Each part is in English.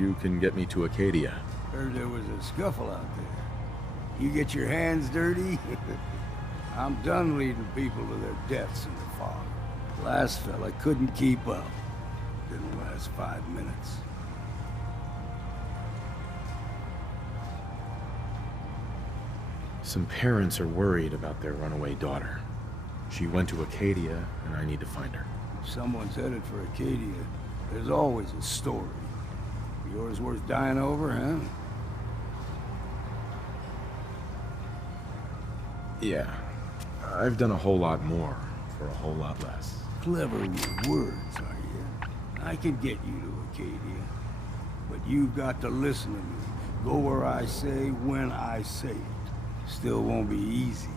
you can get me to Acadia. Heard there was a scuffle out there. You get your hands dirty? I'm done leading people to their deaths in the fog. Last fella couldn't keep up. Didn't last 5 minutes. Some parents are worried about their runaway daughter. She went to Acadia, and I need to find her. If someone's headed for Acadia, there's always a story. Yours worth dying over, huh? Yeah. I've done a whole lot more for a whole lot less. Clever with words, are you? I can get you to Acadia. But you've got to listen to me. Go where I say, when I say it. Still won't be easy.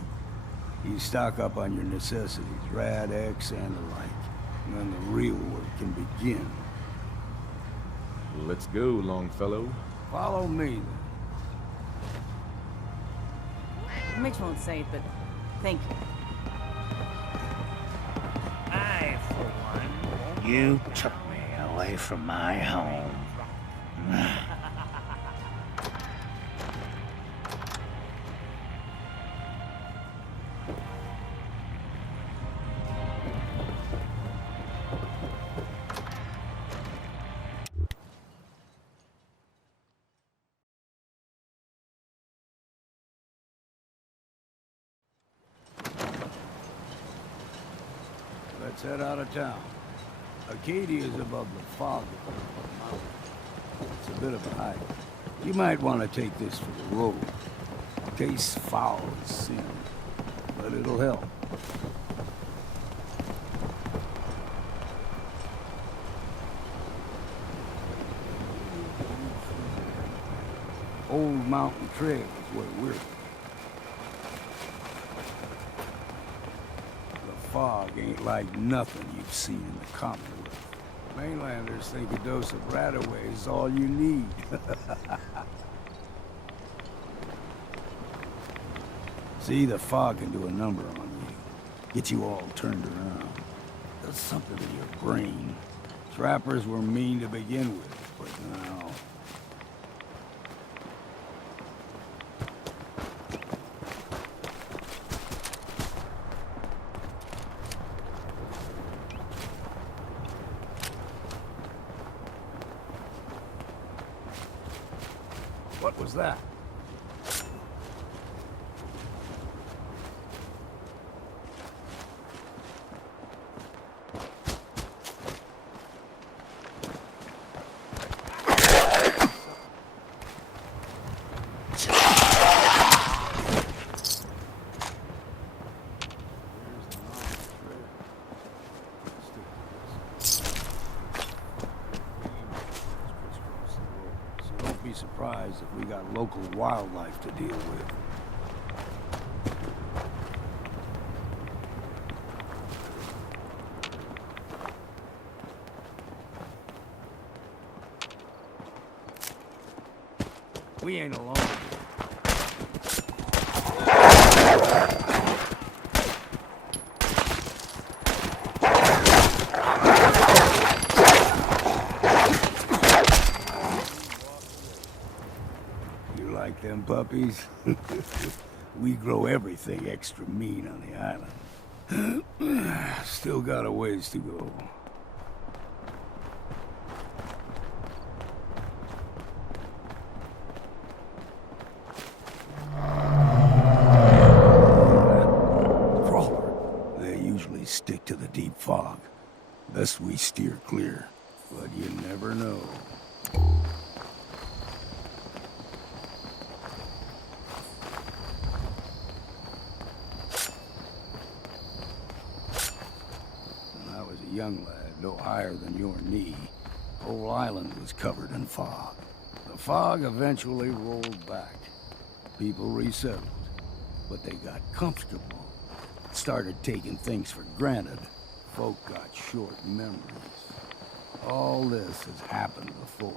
You stock up on your necessities, Rad-X and the like. And then the real work can begin. Let's go, Longfellow. Follow me, then. Mitch won't say it, but thank you. I, for one, you took me away from my home. Let's head out of town. Acadia is above the fog of the mountain. It's a bit of a hike. You might want to take this for the road. In case foul is sin. But it'll help. Old Mountain Trail is where we're. Fog ain't like nothing you've seen in the Commonwealth. Mainlanders think a dose of Radaway is all you need. See, the fog can do a number on you. Get you all turned around. Does something to your brain. Trappers were mean to begin with, but now... What was that? Surprised if we got local wildlife to deal with. We ain't alone. Like them puppies? We grow everything extra mean on the island. Still got a ways to go. Crawler. They usually stick to the deep fog. Best we steer clear. But you never know. Young lad, no higher than your knee, whole island was covered in fog. The fog eventually rolled back. People resettled, but they got comfortable. Started taking things for granted. Folk got short memories. All this has happened before.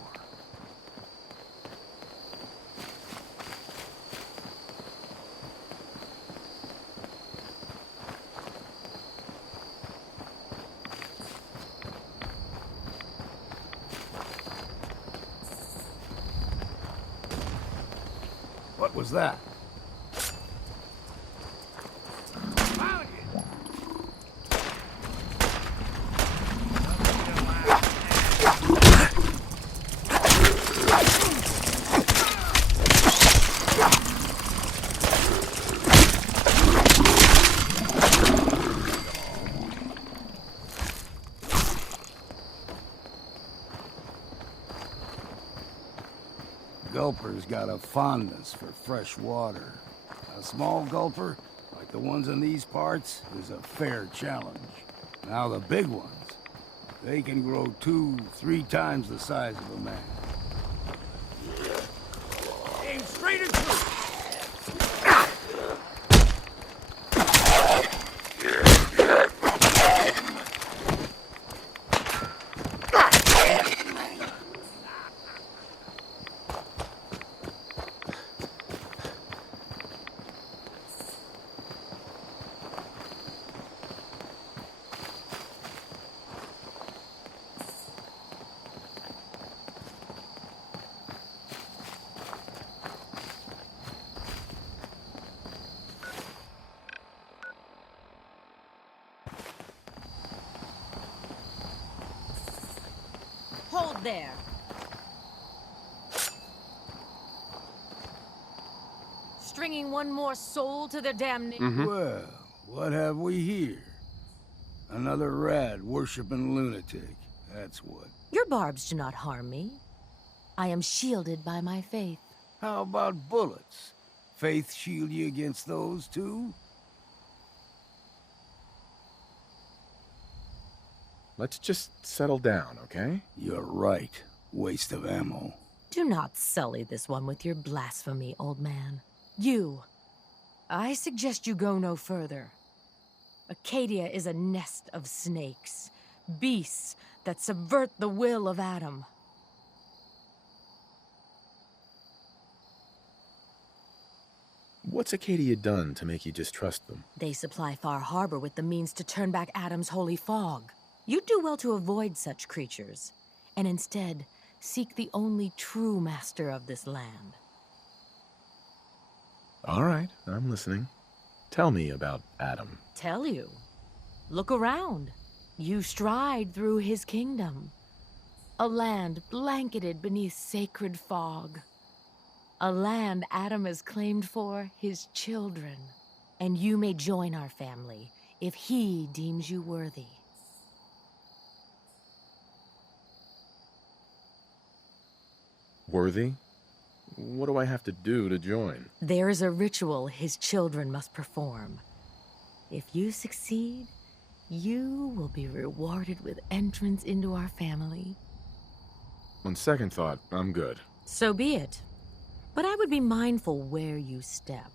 What was that? Gulper's got a fondness for fresh water. A small gulper, like the ones in these parts, is a fair challenge. Now the big ones, they can grow 2-3 times the size of a man. Aim straight and through! Hold there. Stringing one more soul to their damnation. Well, what have we here? Another rat worshipping lunatic. That's what. Your barbs do not harm me. I am shielded by my faith. How about bullets? Faith shield you against those too? Let's just settle down, okay? You're right. Waste of ammo. Do not sully this one with your blasphemy, old man. You. I suggest you go no further. Acadia is a nest of snakes. Beasts that subvert the will of Adam. What's Acadia done to make you distrust them? They supply Far Harbor with the means to turn back Adam's holy fog. You do well to avoid such creatures, and instead seek the only true master of this land. All right, I'm listening. Tell me about Adam. Tell you. Look around. You stride through his kingdom. A land blanketed beneath sacred fog. A land Adam has claimed for his children. And you may join our family if he deems you worthy. Worthy? What do I have to do to join? There is a ritual his children must perform. If you succeed, you will be rewarded with entrance into our family. On second thought, I'm good. So be it. But I would be mindful where you step.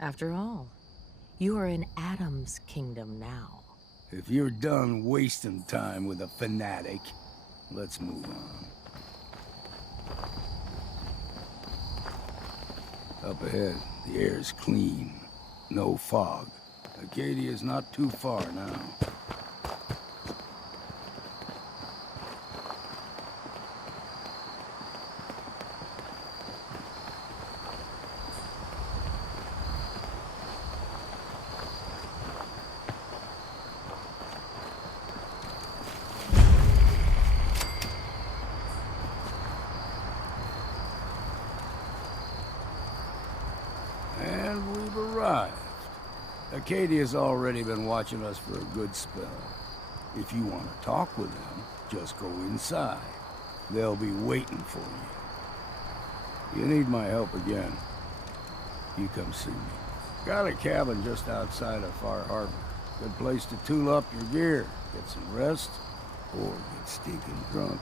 After all, you are in Adam's kingdom now. If you're done wasting time with a fanatic, let's move on. Up ahead, the air's clean. No fog. Acadia's not too far now. And we've arrived. Acadia's already been watching us for a good spell. If you want to talk with them, just go inside. They'll be waiting for you. You need my help again, you come see me. Got a cabin just outside of Far Harbor. Good place to tool up your gear, get some rest, or get stinking drunk.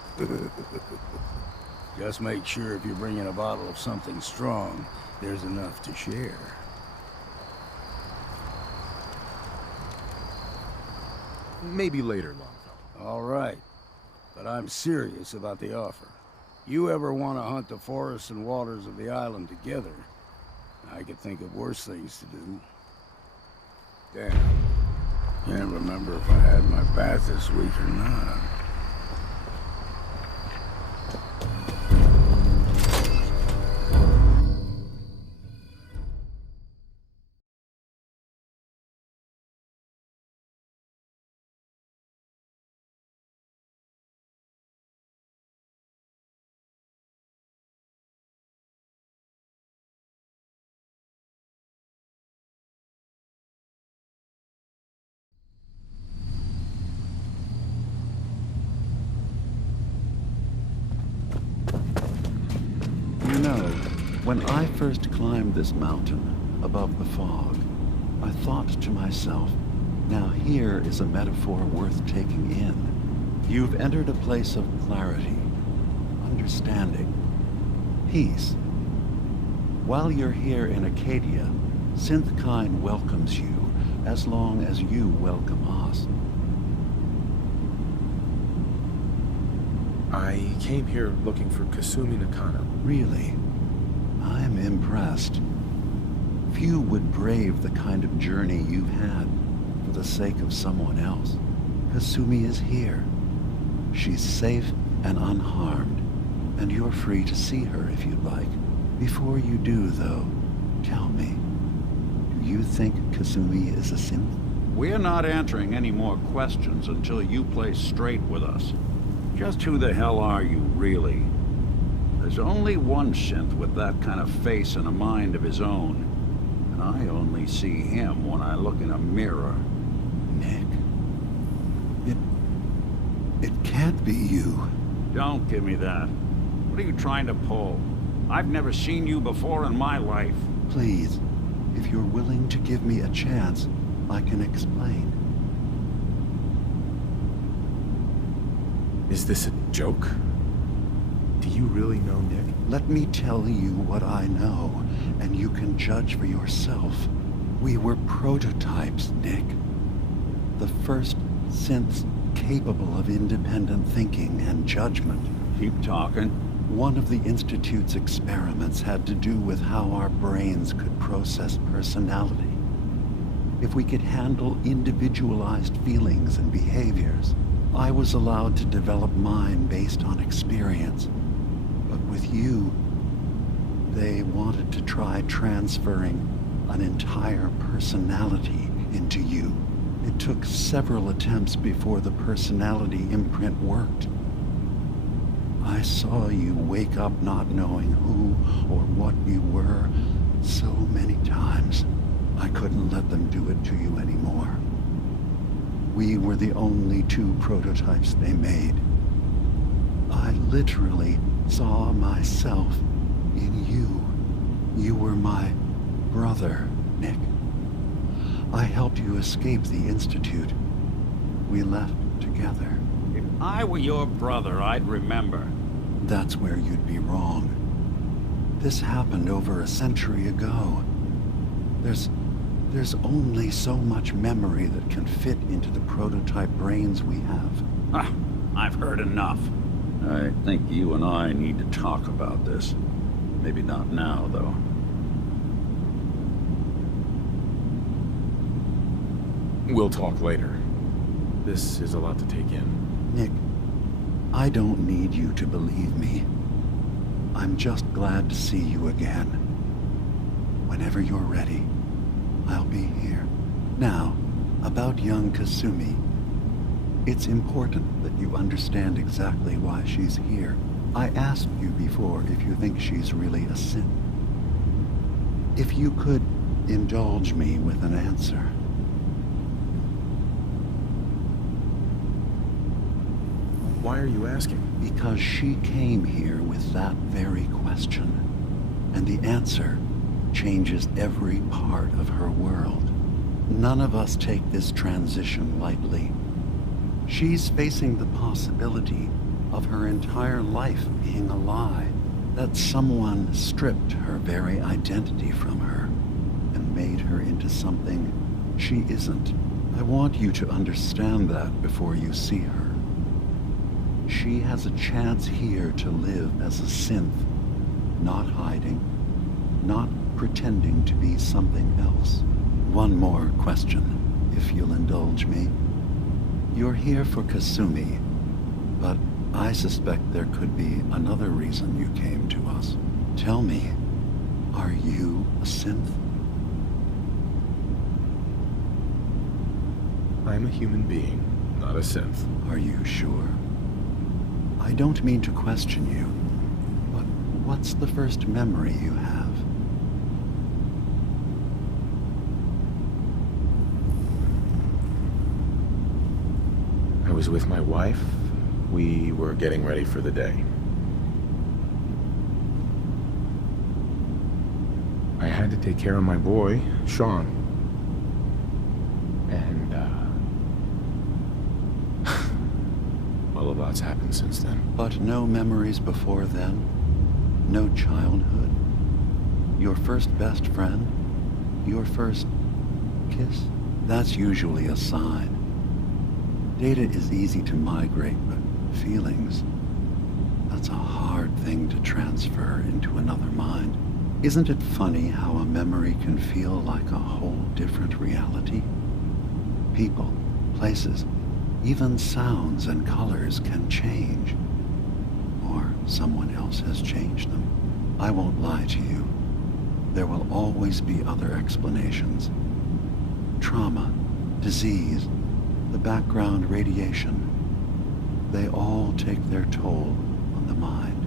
Just make sure if you're bringing a bottle of something strong, there's enough to share. Maybe later, Longfellow. All right, but I'm serious about the offer. You ever want to hunt the forests and waters of the island together, I could think of worse things to do. Damn. Can't remember if I had my bath this week or not. know, when I first climbed this mountain above the fog, I thought to myself, now here is a metaphor worth taking in. You've entered a place of clarity, understanding, peace. While you're here in Acadia, Synthkind welcomes you as long as you welcome us. I came here looking for Kasumi Nakano. Really, I'm impressed. Few would brave the kind of journey you've had for the sake of someone else. Kasumi is here. She's safe and unharmed, and you're free to see her if you'd like. Before you do, though, tell me, do you think Kasumi is a synth? We're not answering any more questions until you play straight with us. Just who the hell are you, really? There's only one synth with that kind of face and a mind of his own. And I only see him when I look in a mirror. Nick? It can't be you. Don't give me that. What are you trying to pull? I've never seen you before in my life. Please, if you're willing to give me a chance, I can explain. Is this a joke? Do you really know Nick? Let me tell you what I know, and you can judge for yourself. We were prototypes, Nick. The first synths capable of independent thinking and judgment. Keep talking. One of the Institute's experiments had to do with how our brains could process personality. If we could handle individualized feelings and behaviors, I was allowed to develop mine based on experience. But with you, they wanted to try transferring an entire personality into you. It took several attempts before the personality imprint worked. I saw you wake up not knowing who or what you were so many times. I couldn't let them do it to you anymore. We were the only two prototypes they made. I literally saw myself in you. You were my brother, Nick. I helped you escape the Institute. We left together. If I were your brother, I'd remember. That's where you'd be wrong. This happened over a century ago. There's only so much memory that can fit into the prototype brains we have. Ah, I've heard enough. I think you and I need to talk about this. Maybe not now, though. We'll talk later. This is a lot to take in. Nick, I don't need you to believe me. I'm just glad to see you again. Whenever you're ready, I'll be here. Now, about young Kasumi. It's important that you understand exactly why she's here. I asked you before if you think she's really a synth. If you could indulge me with an answer. Why are you asking? Because she came here with that very question. And the answer changes every part of her world. None of us take this transition lightly. She's facing the possibility of her entire life being a lie. That someone stripped her very identity from her and made her into something she isn't. I want you to understand that before you see her. She has a chance here to live as a synth, not hiding, not pretending to be something else. One more question, if you'll indulge me. You're here for Kasumi, but I suspect there could be another reason you came to us. Tell me, are you a synth? I'm a human being, not a synth. Are you sure? I don't mean to question you, but what's the first memory you have? I was with my wife. We were getting ready for the day. to take care of my boy, Sean. And, well, a lot's happened since then. But no memories before then? No childhood? Your first best friend? Your first kiss? That's usually a sign. Data is easy to migrate, but feelings, that's a hard thing to transfer into another mind. Isn't it funny how a memory can feel like a whole different reality? People, places, even sounds and colors can change. Or someone else has changed them. I won't lie to you. There will always be other explanations. Trauma, disease, the background radiation. They all take their toll on the mind.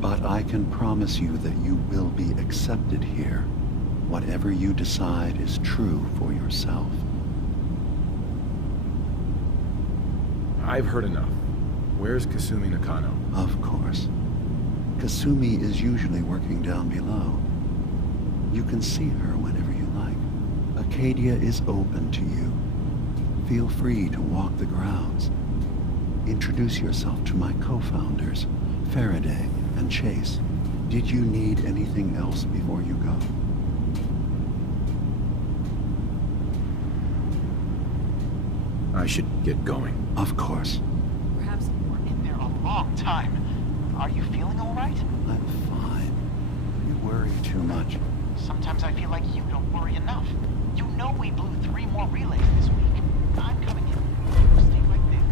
But I can promise you that you will be accepted here. Whatever you decide is true for yourself. I've heard enough. Where's Kasumi Nakano? Of course. Kasumi is usually working down below. You can see her whenever you like. Acadia is open to you. Feel free to walk the grounds. Introduce yourself to my co-founders, Faraday and Chase. Did you need anything else before you go? I should get going. Of course. Perhaps you were in there a long time. Are you feeling all right? I'm fine. You worry too much. Sometimes I feel like you don't worry enough. You know we blew 3 more relays this week. I'm coming in. Stay right there.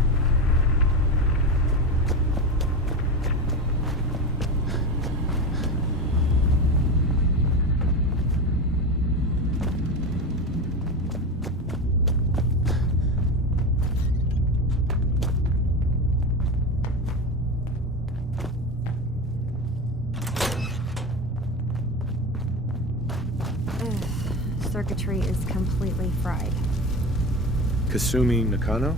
Circuitry is completely fried. Kasumi Nakano?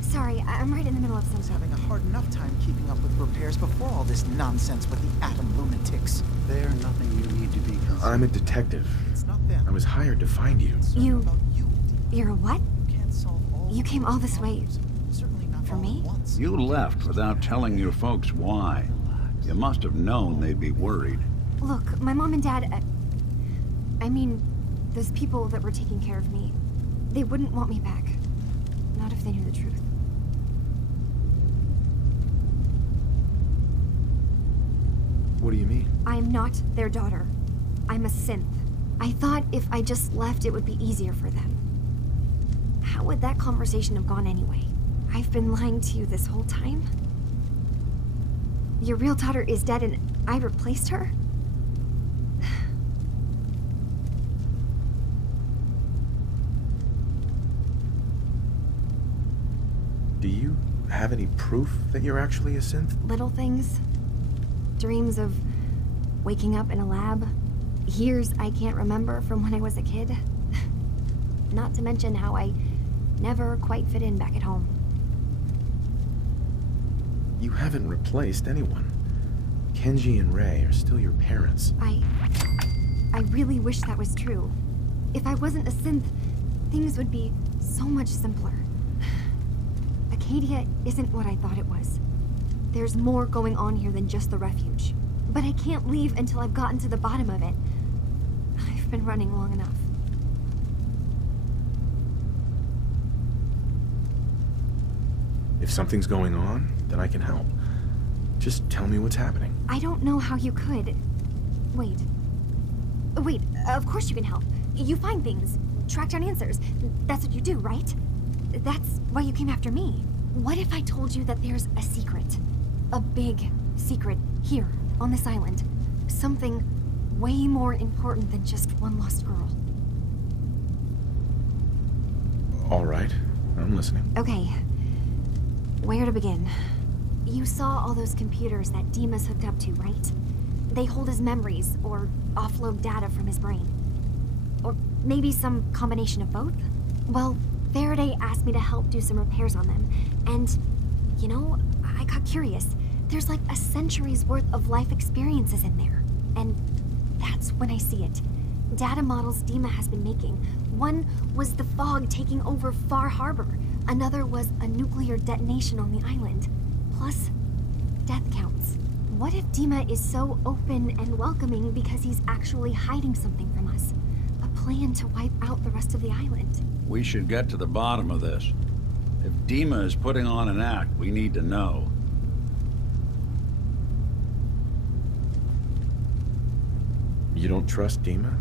Sorry, I'm right in the middle of I was something. having a hard enough time keeping up with repairs before all this nonsense with the atom lunatics. They're nothing you need to be concerned. I'm a detective. It's not them. I was hired to find you. It's You- about you. You're a what? You can't solve all You came all this way problems. Certainly not for all me? at once. You left without telling your folks why. You must have known they'd be worried. Look, my mom and dad... I mean, those people that were taking care of me, they wouldn't want me back. Not if they knew the truth. What do you mean? I'm not their daughter. I'm a synth. I thought if I just left, it would be easier for them. How would that conversation have gone anyway? I've been lying to you this whole time? Your real daughter is dead and I replaced her? Do you have any proof that you're actually a synth? Little things. Dreams of waking up in a lab. Years I can't remember from when I was a kid. Not to mention how I never quite fit in back at home. You haven't replaced anyone. Kenji and Rei are still your parents. I really wish that was true. If I wasn't a synth, things would be so much simpler. Acadia isn't what I thought it was. There's more going on here than just the refuge. But I can't leave until I've gotten to the bottom of it. I've been running long enough. If something's going on, then I can help. Just tell me what's happening. I don't know how you could. Wait. Wait, of course you can help. You find things, track down answers. That's what you do, right? That's why you came after me. What if I told you that there's a secret? A big secret here, on this island. Something way more important than just one lost girl. All right, I'm listening. Okay. Where to begin? You saw all those computers that Dima's hooked up to, right? They hold his memories, or offload data from his brain. Or maybe some combination of both? Well, Faraday asked me to help do some repairs on them, and, you know, I got curious. There's like a century's worth of life experiences in there, and that's when I see it. data models Dima has been making. One was the fog taking over Far Harbor. Another was a nuclear detonation on the island. Plus, death counts. What if Dima is so open and welcoming because he's actually hiding something from us? A plan to wipe out the rest of the island. We should get to the bottom of this. If Dima is putting on an act, we need to know. You don't trust Dima?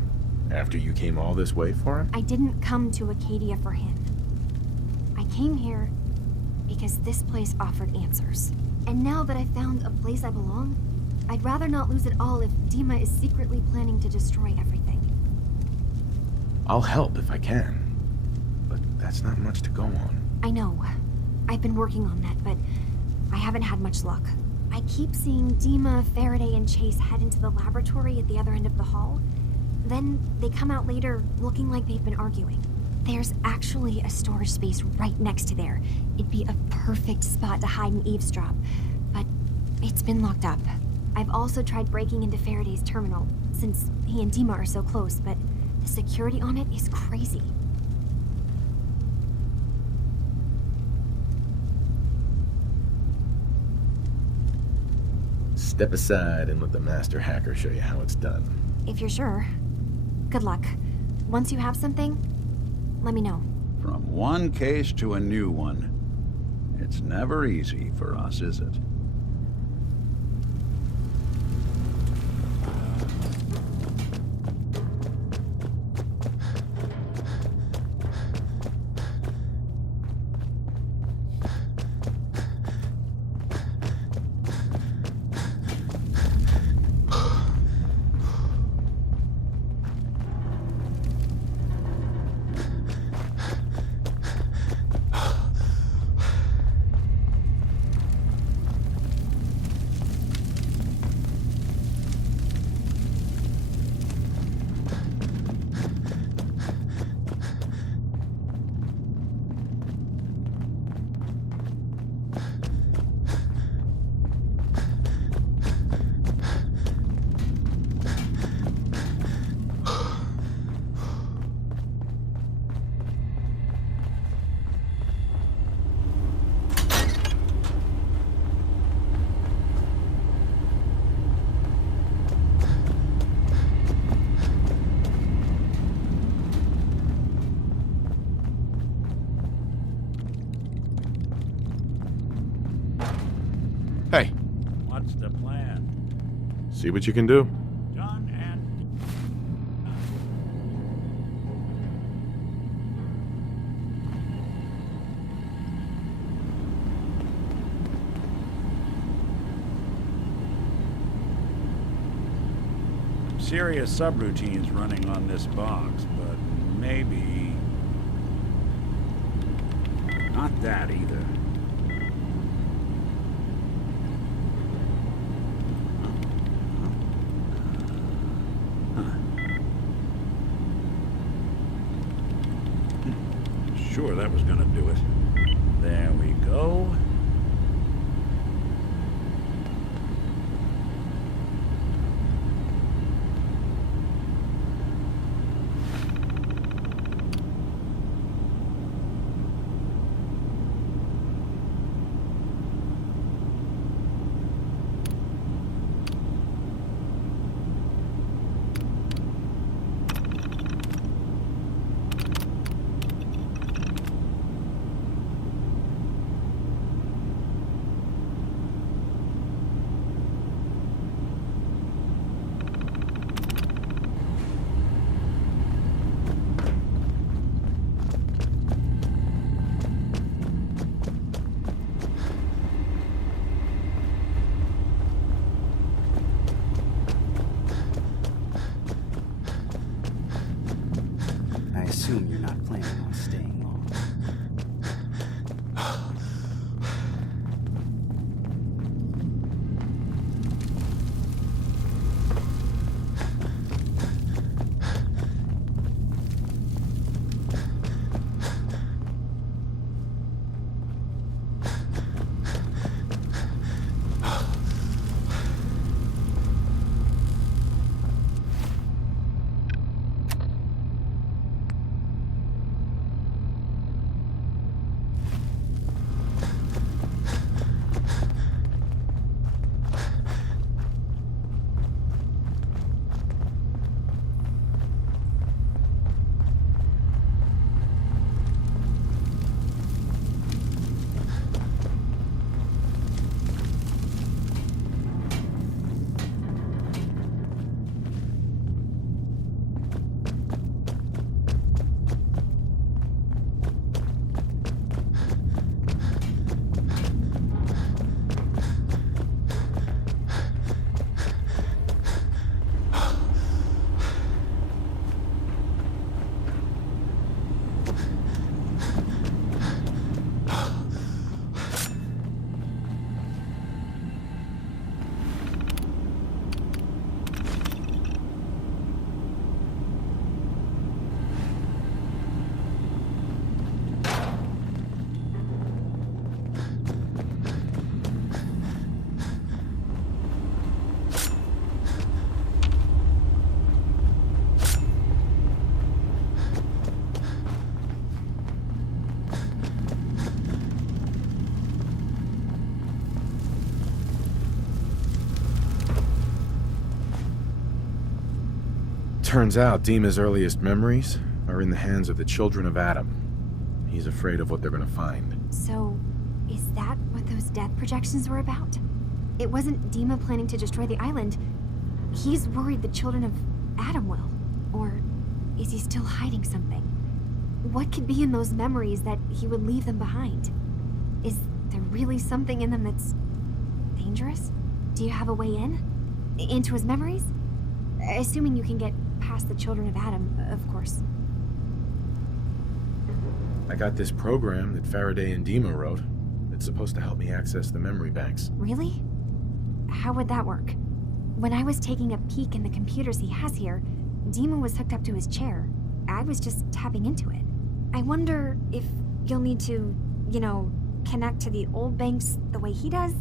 After you came all this way for him? I didn't come to Acadia for him. I came here because this place offered answers. And now that I found a place I belong, I'd rather not lose it all if Dima is secretly planning to destroy everything. I'll help if I can. But that's not much to go on. I know. I've been working on that, but I haven't had much luck. I keep seeing Dima, Faraday, and Chase head into the laboratory at the other end of the hall. Then they come out later looking like they've been arguing. There's actually a storage space right next to there. It'd be a perfect spot to hide and eavesdrop, but it's been locked up. I've also tried breaking into Faraday's terminal, since he and Dima are so close, but the security on it is crazy. Step aside and let the master hacker show you how it's done. If you're sure. Good luck. Once you have something, let me know. From one case to a new one. It's never easy for us, is it? Hey, What's the plan? see what you can do. John and... Serious subroutines running on this box, but maybe... not that either. Sure, that was gonna do it. There we go. I assume you're not planning on staying long. Turns out Dima's earliest memories are in the hands of the children of Adam. He's afraid of what they're gonna find. So, is that what those death projections were about? It wasn't Dima planning to destroy the island. He's worried the children of Adam will. Or is he still hiding something? What could be in those memories that he would leave them behind? Is there really something in them that's dangerous? Do you have a way in? Into his memories? Assuming you can get past the children of Adam, of course. I got this program that Faraday and Dima wrote. It's supposed to help me access the memory banks. Really? How would that work? When I was taking a peek in the computers he has here, Dima was hooked up to his chair. I was just tapping into it. I wonder if you'll need to, connect to the old banks the way he does?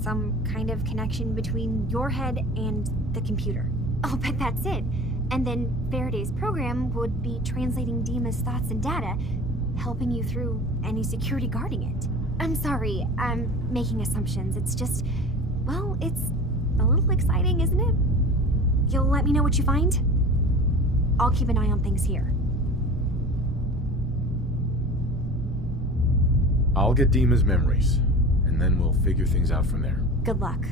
Some kind of connection between your head and the computer. I'll bet that's it. And then Faraday's program would be translating Dima's thoughts and data, helping you through any security guarding it. I'm sorry, I'm making assumptions. It's just, well, it's a little exciting, isn't it? You'll let me know what you find? I'll keep an eye on things here. I'll get Dima's memories, and then we'll figure things out from there. Good luck.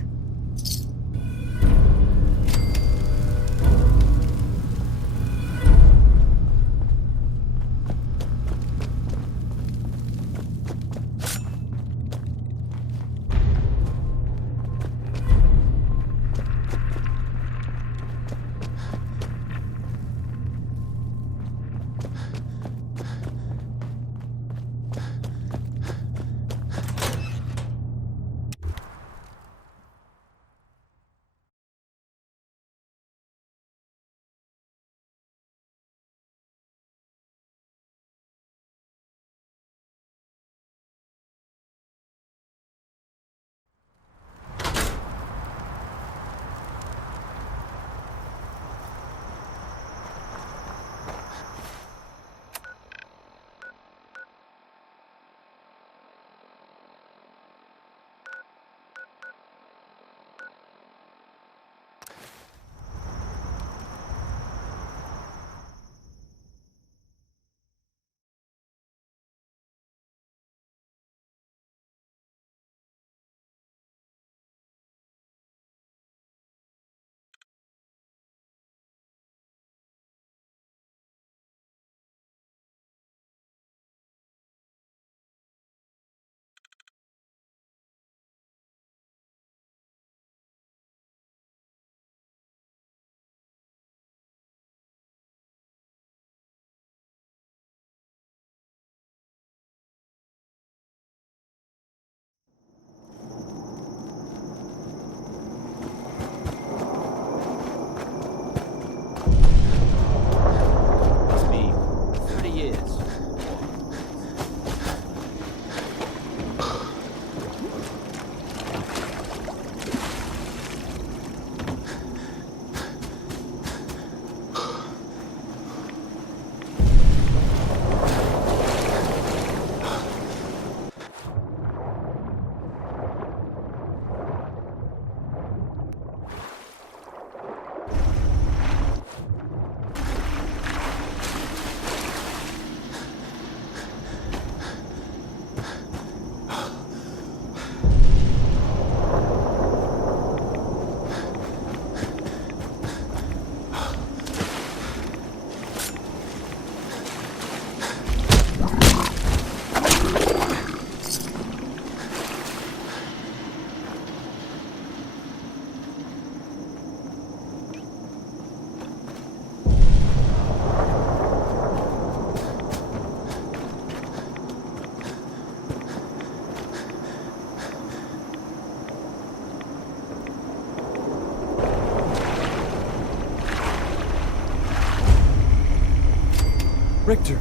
Richter,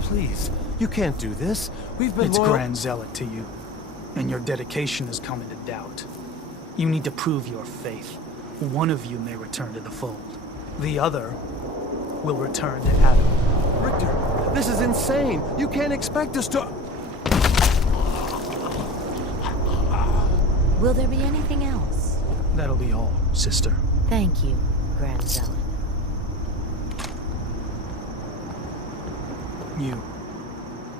please, you can't do this. We've been It's loyal— Grand Zealot to you, and your dedication is coming to doubt. You need to prove your faith. One of you may return to the fold. The other will return to Adam. Richter, this is insane. You can't expect us to— Will there be anything else? That'll be all, sister. Thank you, Grand Zealot. You.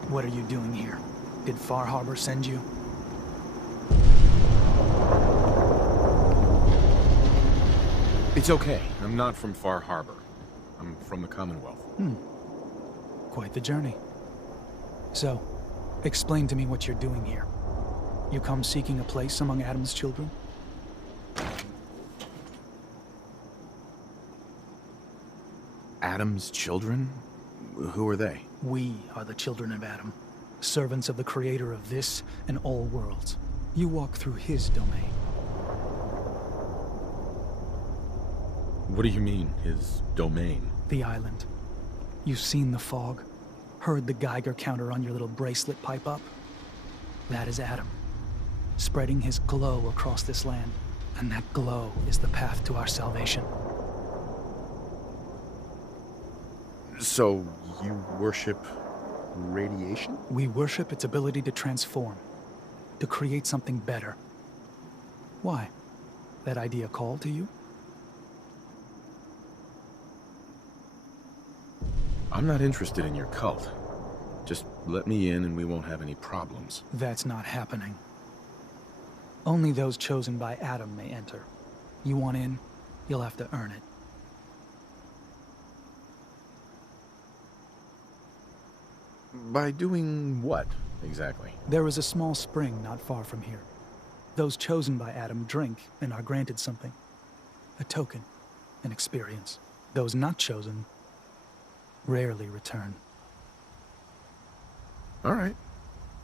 What are you doing here? Did Far Harbor send you? It's okay. I'm not from Far Harbor. I'm from the Commonwealth. Quite the journey. So, explain to me what you're doing here. You come seeking a place among Adam's children? Adam's children? Who are they? We are the children of Adam, servants of the creator of this and all worlds. You walk through his domain. What do you mean, his domain? The island. You've seen the fog, heard the Geiger counter on your little bracelet pipe up? That is Adam, spreading his glow across this land, and that glow is the path to our salvation. So, you worship radiation? We worship its ability to transform, to create something better. Why? That idea call to you? I'm not interested in your cult. Just let me in and we won't have any problems. That's not happening. Only those chosen by Adam may enter. You want in, you'll have to earn it. By doing what, exactly? There is a small spring not far from here. Those chosen by Adam drink and are granted something. A token, an experience. Those not chosen rarely return. All right.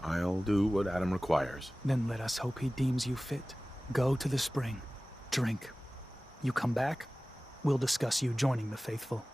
I'll do what Adam requires. Then let us hope he deems you fit. Go to the spring. Drink. You come back, we'll discuss you joining the faithful.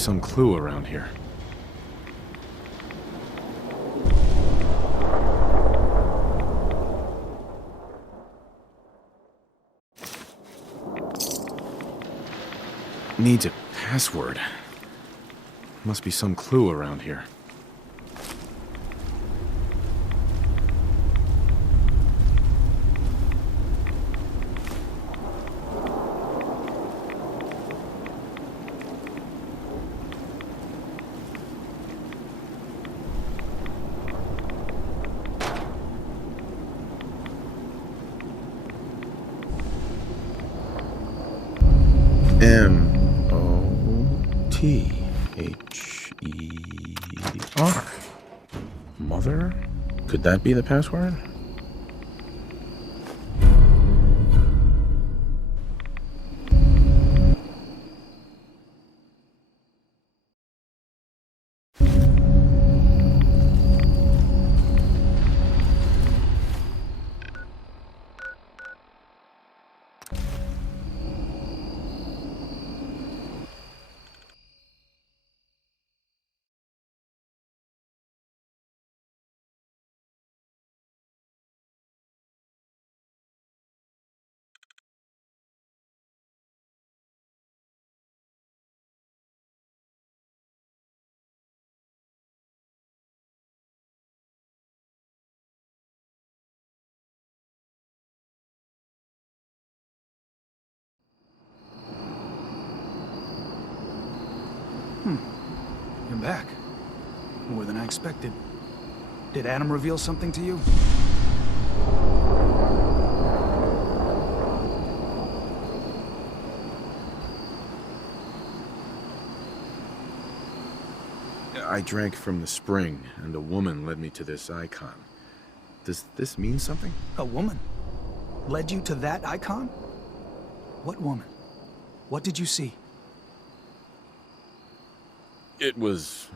some clue around here. Needs a password. Must be some clue around here. M-O-T-H-E-R. Mother? Could that be the password? You're back. More than I expected. Did Adam reveal something to you? I drank from the spring, and a woman led me to this icon. Does this mean something? A woman? Led you to that icon? What woman? What did you see? It was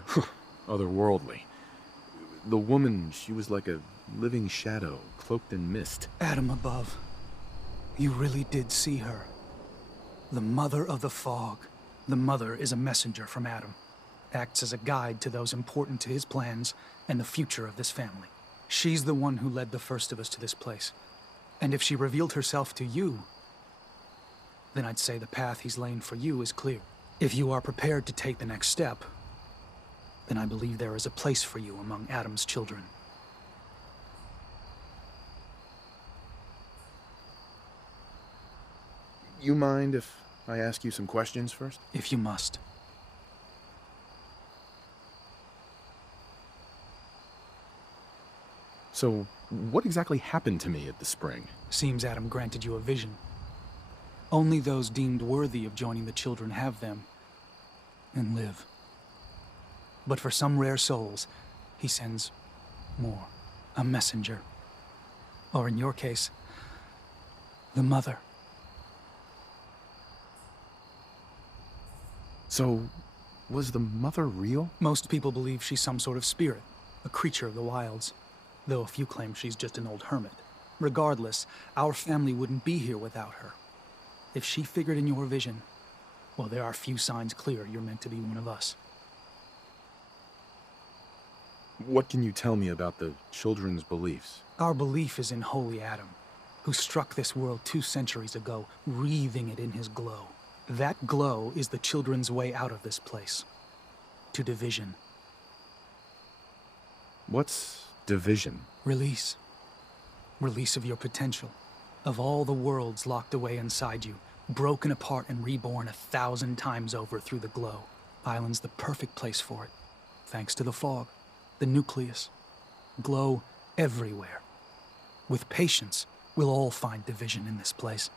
otherworldly. The woman, she was like a living shadow, cloaked in mist. Adam above. You really did see her. The Mother of the Fog. The Mother is a messenger from Adam. Acts as a guide to those important to his plans and the future of this family. She's the one who led the first of us to this place. And if she revealed herself to you, then I'd say the path he's laying for you is clear. If you are prepared to take the next step, then I believe there is a place for you among Adam's children. You mind if I ask you some questions first? If you must. So, what exactly happened to me at the spring? Seems Adam granted you a vision. Only those deemed worthy of joining the children have them and live. But for some rare souls, he sends more. A messenger. Or in your case, the Mother. So, was the Mother real? Most people believe she's some sort of spirit, a creature of the wilds, though a few claim she's just an old hermit. Regardless, our family wouldn't be here without her. If she figured in your vision, well, there are few signs clear you're meant to be one of us. What can you tell me about the children's beliefs? Our belief is in Holy Adam, who struck this world 2 centuries ago, wreathing it in his glow. That glow is the children's way out of this place. To division. What's division? Release. Release of your potential. Of all the worlds locked away inside you, broken apart and reborn 1,000 times over through the glow. Island's the perfect place for it. Thanks to the fog. The nucleus. Glow everywhere. With patience, we'll all find division in this place.